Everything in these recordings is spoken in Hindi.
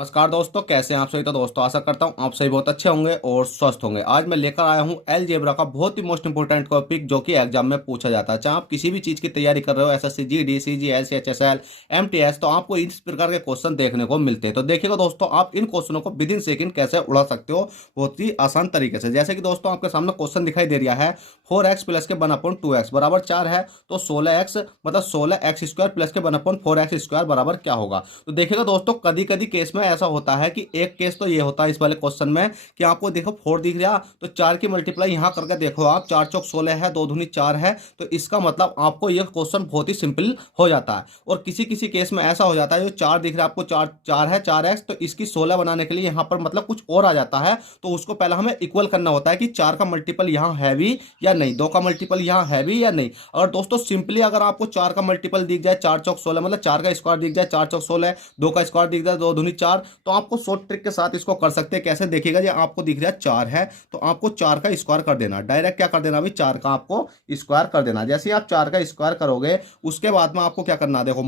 नमस्कार दोस्तों, कैसे हैं आप सभी। तो दोस्तों आशा करता हूं आप सभी बहुत अच्छे होंगे और स्वस्थ होंगे। आज मैं लेकर आया हूं अलजेब्रा का बहुत ही मोस्ट इंपोर्टेंट टॉपिक जो कि एग्जाम में पूछा जाता है। चाहे आप किसी भी चीज़ की तैयारी कर रहे हो, SSC GD, CGL, CHSL, MTS, तो आपको इस प्रकार के क्वेश्चन देखने को मिलते हैं। तो देखिएगा दोस्तों, आप इन क्वेश्चनों को विद इन सेकंड कैसे उड़ा सकते हो बहुत ही आसान तरीके से। जैसे कि दोस्तों आपके सामने क्वेश्चन दिखाई दे रहा है 4x प्लस के 1/2x बराबर 4 है, तो 16x मतलब 16x² प्लस के 1/4x² बराबर क्या होगा। तो देखिएगा दोस्तों, कभी कभी केस में ऐसा होता है कि एक केस तो ये होता है इस वाले क्वेश्चन में कि आपको देखो 4 दिख रहा, तो 4 की मल्टीप्लाई यहां करके देखो आप, 4 चौक 16 है, 2 दूनी 4 है, तो इसका मतलब आपको यह क्वेश्चन बहुत ही सिंपल हो जाता है। और किसी किसी केस में ऐसा हो जाता है जो 4 दिख रहा है आपको, 4 4 है 4x, तो इसकी 16 बनाने के लिए यहां पर मतलब कुछ और आ जाता है, तो उसको पहले हमें इक्वल करना होता है कि 4 का मल्टीपल यहां है भी या नहीं, 2 का मल्टीपल यहां है भी या नहीं। अगर दोस्तों सिंपली अगर आपको 4 का मल्टीपल दिख जाए, 4 चौक 16 मतलब 4 का स्क्वायर दिख जाए, 4 चौक 16, 2 का स्क्वायर दिख जाए, 2 दूनी 4, तो आपको शॉर्ट ट्रिक के साथ इसको कर सकते हैं। कैसे देखिएगा, ये आपको दिख रहा है 4 है, तो आपको 4 का स्क्वायर कर देना, डायरेक्ट क्या कर देना अभी, 4 का आपको स्क्वायर कर देना। जैसे ही आप 4 का स्क्वायर करोगे उसके बाद में आपको क्या करना है, देखो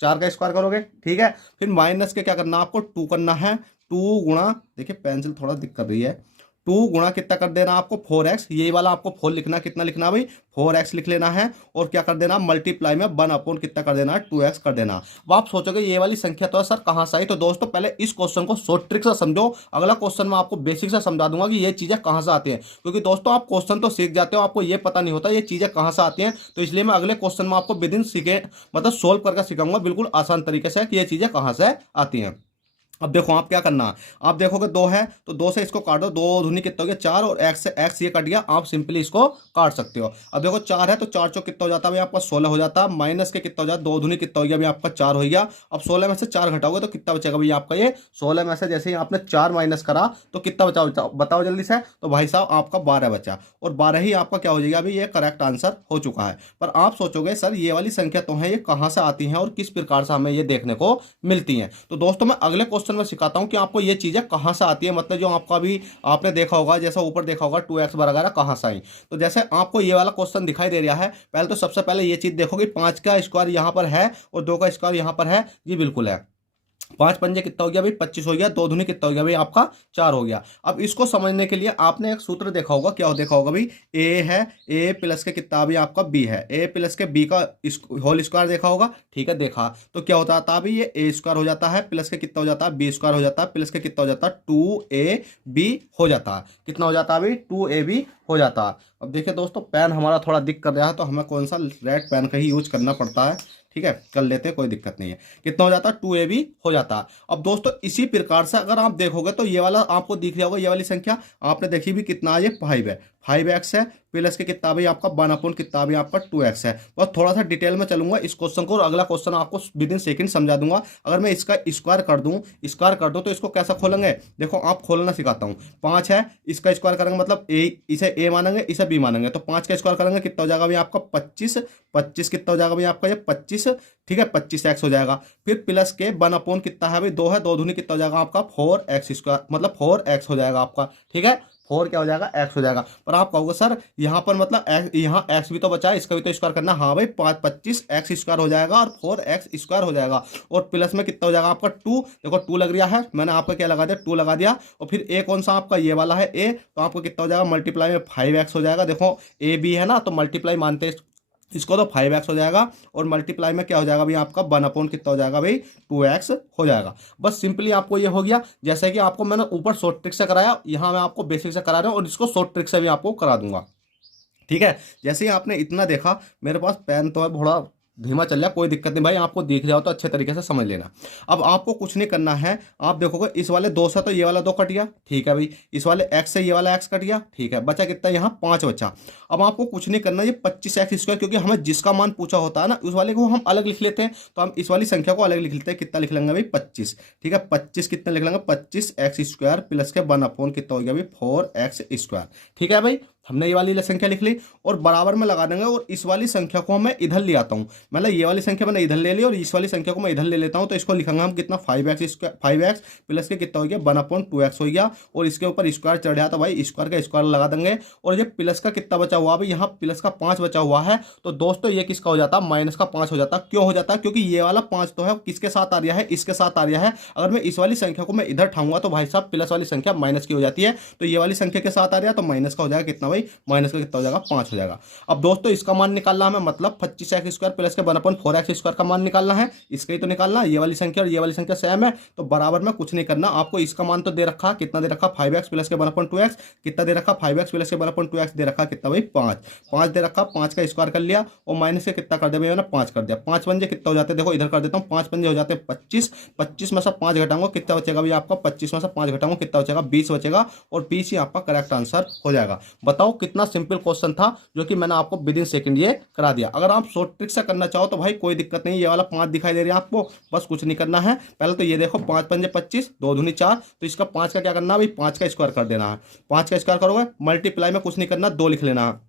4 का स्क्वायर करोगे, ठीक है, फिर माइनस के क्या करना, आपको 2 करना है। 2 गुणा, देखिए पेंसिल थोड़ा दिक्कत कर रही है, 2 गुणा कितना कर देना आपको 4x, यही वाला आपको 4 लिखना, कितना लिखना भाई 4x लिख लेना है, और क्या कर देना मल्टीप्लाई में 1 कितना कर देना 2x कर देना। अब आप सोचोगे ये वाली संख्या तो है सर कहाँ से आई, तो दोस्तों पहले इस क्वेश्चन को शॉर्ट ट्रिक से समझो, अगला क्वेश्चन में आपको बेसिक से समझा दूंगा कि ये चीजें कहाँ से आती हैं। क्योंकि दोस्तों आप क्वेश्चन तो सीख जाते हो, आपको ये पता नहीं होता ये चीजें कहाँ से आती हैं, तो इसलिए मैं अगले क्वेश्चन में आपको विद इन सीखे मतलब सोल्व करके सिखाऊंगा बिल्कुल आसान तरीके से कि ये चीजें कहाँ से आती हैं। अब देखो आप क्या करना, आप देखोगे 2 है तो 2 से इसको काट दो, 2 दूनी कितना हो गया 4, और x से x ये कट गया, आप सिंपली इसको काट सकते हो। अब देखो 4 है तो 4 चौक कितना हो जाता है भाई आपका 16 हो जाता है, माइनस के कितना हो जाता है 2 दूनी कितना हो गया भाई आपका 4 हो गया। अब 16 में से 4 घटाओगे तो कितना बचेगा भाई आपका, ये 16 में से जैसे ही आपने 4 माइनस करा तो कितना बचा, बताओ जल्दी से, तो भाई साहब आपका 12 बचा, और 12 ही आपका क्या हो जाएगा अभी, ये करेक्ट आंसर हो चुका है। पर आप सोचोगे सर ये वाली संख्या तो है, ये कहाँ से आती हैं और किस प्रकार से हमें ये देखने को मिलती हैं। तो दोस्तों मैं अगले क्वेश्चन में सिखाता हूँ कि आपको ये चीजें कहां से आती है, मतलब जो आपका भी आपने देखा होगा, जैसा ऊपर देखा होगा 2x वगैरह कहां से आई। तो जैसे आपको ये वाला क्वेश्चन दिखाई दे रहा है, पहले तो सबसे पहले ये चीज देखो कि 5 का स्क्वायर यहां पर है और 2 का स्क्वायर यहां पर है, जी बिल्कुल है। 5 पंजे कितना हो गया भाई 25 हो गया, 2 दूनी कितना हो गया भाई आपका 4 हो गया। अब इसको समझने के लिए आपने एक सूत्र देखा होगा, क्या देखा होगा भाई, ए है, ए प्लस के कितना भी आपका बी है, ए प्लस के बी का होल स्क्वायर देखा होगा, ठीक है देखा, तो क्या होता था अभी ये ए स्क्वायर हो जाता है, प्लस के कितना हो जाता है बी स्क्वायर हो जाता है, प्लस के कितना हो जाता है 2ab हो जाता है, कितना हो जाता है भाई 2ab हो जाता है। अब देखिए दोस्तों पेन हमारा थोड़ा दिक्कत कर रहा है, तो हमें कौन सा रेड पेन का ही यूज करना पड़ता है, ठीक है कर लेते हैं कोई दिक्कत नहीं है। कितना हो जाता है 2ab हो जाता है। अब दोस्तों इसी प्रकार से अगर आप देखोगे तो ये वाला आपको दिख रहा होगा, ये वाली संख्या आपने देखी भी कितना है, ये 5 है, 5x है, प्लस के कितना भी आपका 1 कितना भी आपका 2x है। बस थोड़ा सा डिटेल में चलूंगा इस क्वेश्चन को, और अगला क्वेश्चन आपको विद इन सेकंड समझा दूंगा। अगर मैं इसका स्क्वायर कर दूं तो इसको कैसा खोलेंगे, देखो आप खोलना सिखाता हूं। 5 है, इसका स्क्वायर करेंगे मतलब इसे ए मानेंगे, इसे बी मानेंगे, तो 5 का स्क्वायर करेंगे कितना हो जाएगा भाई आपका 25, 25 कितना हो जाएगा भाई आपका ये 25, ठीक है 25x हो जाएगा। फिर प्लस के 1 कितना है भाई 2 है, 2 दूनी कितना हो जाएगा आपका 4x² मतलब 4x हो जाएगा आपका, ठीक है 4 क्या हो जाएगा x हो जाएगा। पर आप कहोगे सर यहाँ पर मतलब यहाँ x भी तो बचा है, इसका भी तो स्क्वायर करना, हाँ भाई 25x² हो जाएगा और 4x² हो जाएगा, और प्लस में कितना हो जाएगा आपका 2, देखो 2 लग रहा है, मैंने आपका क्या लगा दिया 2 लगा दिया, और फिर a कौन सा आपका ये वाला है a, तो आपको कितना हो जाएगा मल्टीप्लाई में 5x हो जाएगा, देखो a b है ना तो मल्टीप्लाई मानते हैं इसको, तो 5x हो जाएगा, और मल्टीप्लाई में क्या हो जाएगा भाई आपका 1 कितना हो जाएगा भाई 2x हो जाएगा। बस सिंपली आपको ये हो गया, जैसे कि आपको मैंने ऊपर शॉर्ट ट्रिक से कराया, यहाँ मैं आपको बेसिक से करा रहा हूँ, और इसको शॉर्ट ट्रिक से भी आपको करा दूंगा, ठीक है। जैसे ही आपने इतना देखा, मेरे पास पेन तो है थोड़ा धीमा चल रहा है, कोई दिक्कत नहीं भाई, आपको दिख जाओ तो अच्छे तरीके से समझ लेना। अब आपको कुछ नहीं करना है, आप देखोगे इस वाले 2 से तो ये वाला 2 कट गया, ठीक है भाई, इस वाले x से ये वाला x कट गया, ठीक है, बचा कितना यहाँ 5 बचा। अब आपको कुछ नहीं करना, ये 25x², क्योंकि हमें जिसका मान पूछा होता है ना उस वाले को हम अलग लिख लेते हैं, तो हम इस वाली संख्या को अलग लिख लेते हैं, कितना लिख लेंगे भाई 25, ठीक है 25 कितना लिख लेंगे 25x² प्लस के 1 कितना हो गया भाई 4x², ठीक है भाई हमने ये वाली संख्या लिख ली और बराबर में लगा देंगे और इस वाली संख्या को मैं इधर ले आता हूँ। मतलब ये वाली संख्या मैंने इधर ले ली और इस वाली संख्या को मैं इधर ले लेता हूँ, तो इसको लिखेंगे हम कितना 5x प्लस के कितना हो गया 1/2x हो गया और इसके ऊपर स्क्वायर चढ़ गया तो भाई स्क्वायर का स्क्वायर लगा देंगे। और ये प्लस का कितना बचा हुआ भाई, यहाँ प्लस का 5 बचा हुआ है, तो दोस्तों ये किसका हो जाता है, माइनस का 5 हो जाता है। क्यों हो जाता है, क्योंकि ये वाला 5 तो है किसके साथ आ रहा है, इसके साथ आ रहा है। अगर मैं इस वाली संख्या को मैं इधर ठाऊंगा तो भाई साहब प्लस वाली संख्या माइनस की हो जाती है, तो ये वाली संख्या के साथ आ रहा है तो माइनस का हो जाएगा कितना भाई, माइनस का कितना हो जाएगा 5 हो जाएगा। अब दोस्तों इसका मान निकालना है, मतलब 25x² प्लस के 1/4x² का मान निकालना है, इसका ही तो निकालना है। ये वाली संख्या और ये वाली संख्या सेम है तो बराबर में कुछ नहीं करना आपको। इसका मान तो दे रखा, कितना दे रखा 5x प्लस के 1/2x, कितना दे रखा 5x प्लस के 1/2x दे रखा कितना भाई 5 दे रखा, 5 का स्क्वायर कर लिया और माइनस से कितना कर दिया मैंने 5 कर दिया। 5 पंजे कितना हो जाते हैं, देखो इधर कर देता हूँ, 5 पंजे हो जाते हैं 25 में से 5 घटाऊंगा कितना बचेगा भाई आपका, 25 में से 5 घटाऊंगा कितना बचेगा 20 बचेगा और 20 ही आपका करेक्ट आंसर हो जाएगा। बताओ कितना सिंपल क्वेश्चन था जो कि मैंने आपको विद इन सेकंड ये करा दिया। अगर आप शॉर्ट ट्रिक से करना चाहो तो भाई कोई दिक्कत नहीं, ये वाला 5 दिखाई दे रहा है आपको, बस कुछ नहीं करना है। पहले तो ये देखो 5 पंजे 25, 2 दूनी 4, तो इसका 5 का क्या करना है भाई 5 का स्क्वायर कर देना है। 5 का स्क्वायर करोगे मल्टीप्लाई में कुछ नहीं करना, 2 लिख लेना है,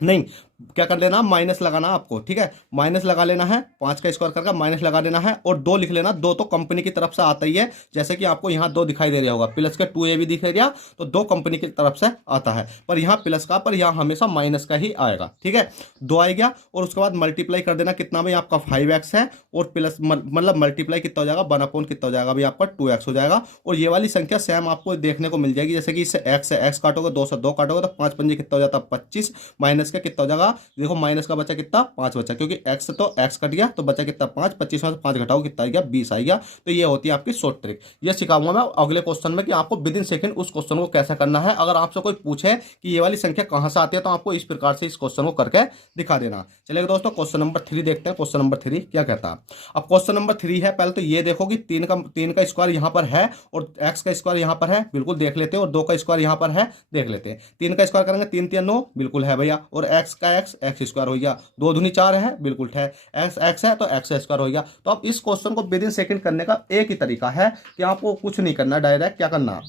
नहीं क्या कर लेना माइनस लगाना आपको, ठीक है माइनस लगा लेना है, 5 का स्क्वायर करके माइनस लगा देना है और 2 लिख लेना। 2 तो कंपनी की तरफ से आता ही है, जैसे कि आपको यहाँ 2 दिखाई दे रहा होगा, प्लस के 2a भी दिखाई दिया तो 2 कंपनी की तरफ से आता है, पर यहाँ प्लस का पर यहाँ हमेशा माइनस का ही आएगा, ठीक है 2 आ गया। और उसके बाद मल्टीप्लाई कर देना कितना भाई आपका 5x है और प्लस मतलब मल्टीप्लाई कितना हो जाएगा 1/, कितना हो जाएगा भाई आपका 2x हो जाएगा। और ये वाली संख्या सेम आपको देखने को मिल जाएगी, जैसे कि इससे x काटोगे 2 से 2 काटोगे तो 5 पंजे कितना हो जाता है 25, माइनस का कितना हो जाएगा देखो माइनस का बचा कितना 5 बचा, क्योंकि x तो x कट गया तो बचा कितना 5, 25 में से 5 घटाओ कितना आ गया 20 आ गया। तो ये होती है आपकी शॉर्ट ट्रिक, ये सिखाऊंगा मैं अगले क्वेश्चन में कि आपको विद इन सेकंड उस क्वेश्चन को कैसे करना है। अगर आपसे कोई पूछे कि ये वाली संख्या कहां से आती है तो आपको इस प्रकार से इस क्वेश्चन को करके दिखा देना। चलिए दोस्तों क्वेश्चन नंबर 3 देखते हैं, क्वेश्चन नंबर 3 क्या कहता है। अब क्वेश्चन नंबर 3 है, पहले तो ये देखो कि 3 का स्क्वायर यहाँ पर है और x का स्क्वायर यहाँ पर है, बिल्कुल देख लेते हैं, और 2 का स्क्वायर यहाँ पर है देख लेते हैं। 3 का स्क्वायर करेंगे 3 3 9 बिल्कुल है भैया, और x का x स्क्वायर हो गया, 2 दूनी 4 है बिल्कुल है, x है तो x स्क्वायर हो गया। तो अब इस क्वेश्चन को विद इन सेकंड करने का एक ही तरीका है कि आपको कुछ नहीं करना, डायरेक्ट क्या करना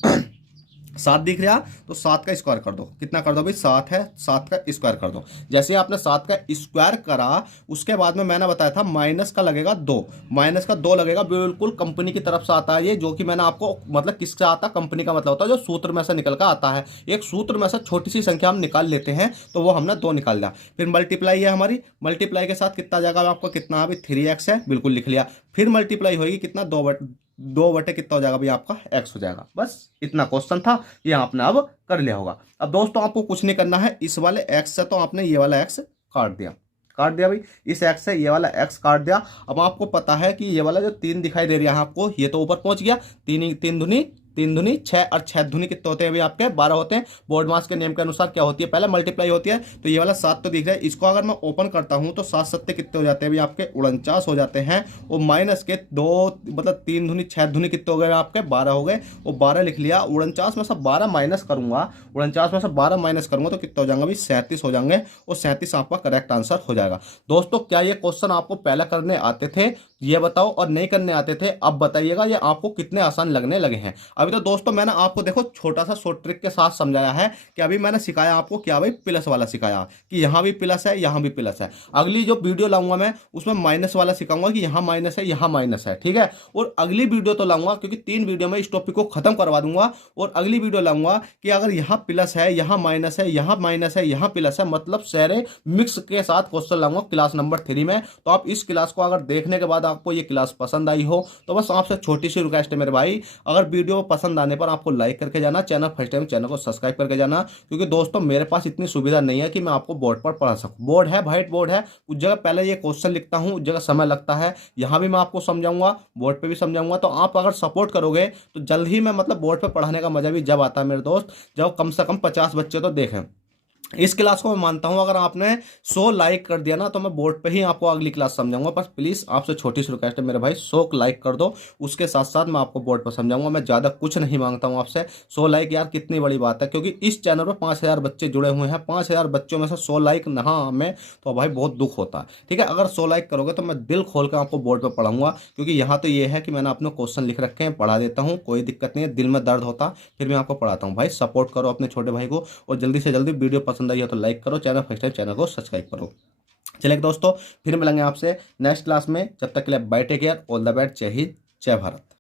7 दिख रहा तो 7 का स्क्वायर कर दो, कितना कर दो भाई 7 है, 7 का स्क्वायर कर दो। जैसे आपने 7 का स्क्वायर करा उसके बाद में मैंने बताया था माइनस का लगेगा 2, माइनस का 2 लगेगा, बिल्कुल कंपनी की तरफ से आता है ये, जो कि मैंने आपको मतलब किससे आता है कंपनी का मतलब होता है जो सूत्र में से निकल कर आता है। एक सूत्र में से छोटी सी संख्या हम निकाल लेते हैं तो वो हमने 2 निकाल लिया। फिर मल्टीप्लाई है हमारी, मल्टीप्लाई के साथ कितना जाएगा आपको, कितना अभी 3x है बिल्कुल लिख लिया। फिर मल्टीप्लाई होगी कितना 2 बटे कितना हो जाएगा भाई आपका x हो जाएगा। बस इतना क्वेश्चन था, ये आपने अब कर लिया होगा। अब दोस्तों आपको कुछ नहीं करना है, इस वाले x से तो आपने ये वाला x काट दिया भाई, इस x से ये वाला x काट दिया। अब आपको पता है कि ये वाला जो 3 दिखाई दे रहा है आपको, ये तो ऊपर पहुंच गया, 3 दूनी 6 और 6 दूनी कितने होते हैं भाई आपके 12 होते हैं। बोर्ड मास के नियम के अनुसार क्या होती है, पहले मल्टीप्लाई होती है, तो ये वाला 7 तो दिख रहा है, इसको अगर मैं ओपन करता हूं तो 7 7 कितने हो जाते हैं भाई आपके 49 हो जाते हैं। और माइनस के 2 मतलब 3 दूनी 6 दूनी कितने हो गए आपके 12 हो गए, और 12 लिख लिया। 49 में से 12 माइनस करूंगा, 49 में से 12 माइनस करूंगा तो कितने हो जाएंगे भाई 37 हो जाएंगे, और 37 आपका करेक्ट आंसर हो जाएगा। दोस्तों क्या ये क्वेश्चन आपको पहले करने आते थे ये बताओ, और नहीं करने आते थे अब बताइएगा ये आपको कितने आसान लगने लगे हैं। अभी तो दोस्तों मैंने आपको देखो छोटा सा शॉर्ट ट्रिक के साथ समझाया है कि अभी मैंने सिखाया आपको क्या भाई प्लस वाला सिखाया कि यहाँ भी प्लस है यहाँ भी प्लस है। अगली जो वीडियो लाऊंगा मैं उसमें माइनस वाला सिखाऊंगा कि यहाँ माइनस है यहाँ माइनस है, ठीक है। और अगली वीडियो तो लाऊंगा क्योंकि 3 वीडियो में इस टॉपिक को खत्म करवा दूंगा, और अगली वीडियो लाऊंगा कि अगर यहाँ प्लस है यहाँ माइनस है यहाँ माइनस है यहाँ प्लस है, मतलब सारे मिक्स के साथ क्वेश्चन लाऊंगा क्लास नंबर 3 में। तो आप इस क्लास को अगर देखने के बाद आपको ये क्लास पसंद आई हो तो बस आपसे छोटी सी रिक्वेस्ट है मेरे भाई, अगर वीडियो पसंद आने पर आपको लाइक करके जाना, चैनल फर्स्ट टाइम चैनल को सब्सक्राइब करके जाना, क्योंकि दोस्तों मेरे पास इतनी सुविधा नहीं है कि मैं आपको बोर्ड पर पढ़ा सकूं। बोर्ड है व्हाइट बोर्ड है, उस जगह पहले ये क्वेश्चन लिखता हूं, उस जगह समय लगता है, यहाँ भी मैं आपको समझाऊंगा बोर्ड पे भी समझाऊंगा। तो आप अगर सपोर्ट करोगे तो जल्द ही मैं मतलब बोर्ड पर पढ़ाने का मजा भी जब आता है मेरे दोस्त, जब कम से कम 50 बच्चे तो देखें। इस क्लास को मैं मानता हूं अगर आपने 100 लाइक कर दिया ना तो मैं बोर्ड पे ही आपको अगली क्लास समझाऊंगा। बस प्लीज आपसे छोटी सी रिक्वेस्ट है मेरे भाई, 100 लाइक कर दो, उसके साथ साथ मैं आपको बोर्ड पर समझाऊंगा। मैं ज्यादा कुछ नहीं मांगता हूं आपसे, 100 लाइक यार कितनी बड़ी बात है, क्योंकि इस चैनल पर 5000 बच्चे जुड़े हुए हैं, 5000 बच्चों में से 100 लाइक नहा हमें तो भाई बहुत दुख होता है, ठीक है। अगर 100 लाइक करोगे तो मैं दिल खोल कर आपको बोर्ड पर पढ़ाऊंगा, क्योंकि यहाँ तो ये है कि मैंने अपने क्वेश्चन लिख रखे हैं, पढ़ा देता हूँ, कोई दिक्कत नहीं है, दिल में दर्द होता फिर मैं आपको पढ़ाता हूँ। भाई सपोर्ट करो अपने छोटे भाई को, और जल्दी से जल्दी वीडियो पसंद पसंद आई हो तो लाइक करो, चैनल फर्स्ट टाइम चैनल को सब्सक्राइब करो। चलिए दोस्तों, फिर मिलेंगे आपसे नेक्स्ट क्लास में। जब तक के लिए bye, take care, all the best, जय हिंद, जय भारत।